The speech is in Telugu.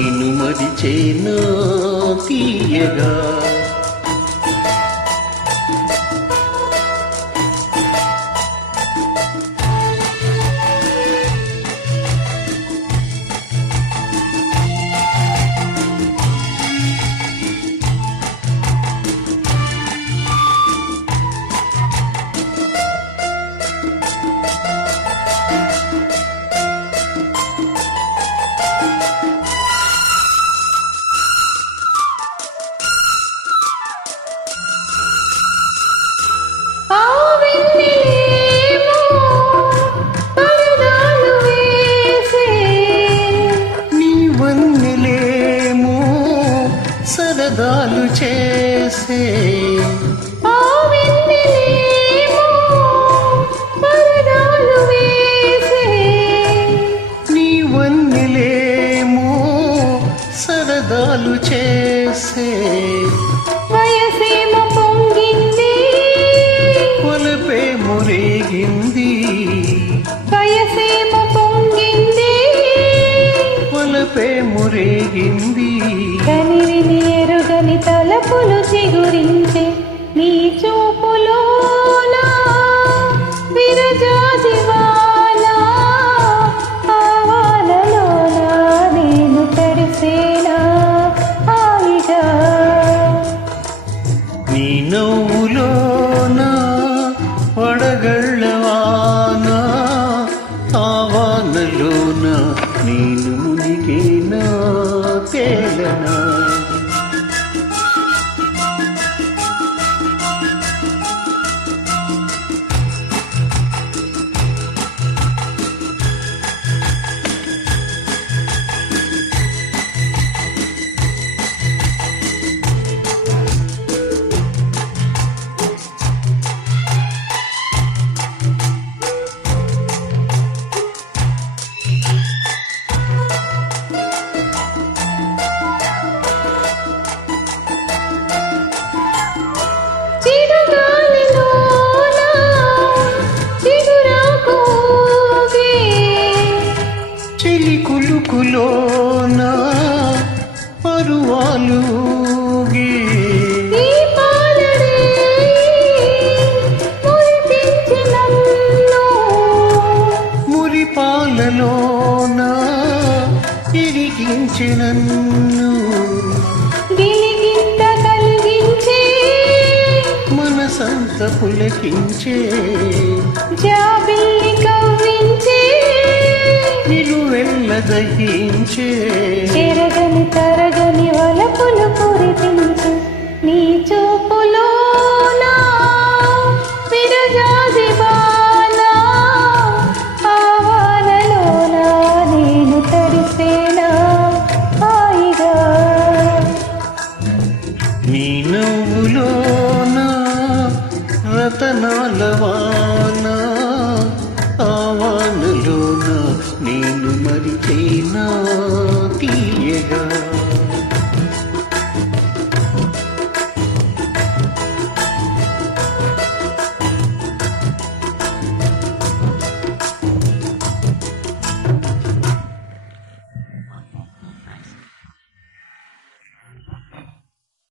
నేను మరిచేనా తీయగా. సరదాలు చేసే నీ వన్నెలేమో సరదాలు చేసే వయసేమో పొంగింది కొలపే మురేగింది వయసేమో పొంగింది కొలపే మురేగింది కనివిని ఎరుగని తలపులు చిగురించే నీ చూపులోనా విరజాజివానా ఆవాలలోనా నేను తడిసేనా హాయిగా. నీ నవ్వులోనా వడగళ్ళవానా ఆవానలోన నేను మునిగేనా తేలనా. చెలి కులుకులోన పరువాలుగే మురిపాలలోన ఇరిగించి నన్ను మనసంత పులకించే జాబిల్లి కవ్వించే నిలువెల్ల దహించే చెరగని తరగని వలపులు కురిపించు నీ చూపులోనా విరజాజివానా ఆవాలలోనా నేను తడిసేనా హాయిగా. నీ నవ్వులోన రతనాలవాన ఆవానలోన నేను మరిచేనా తీయగా.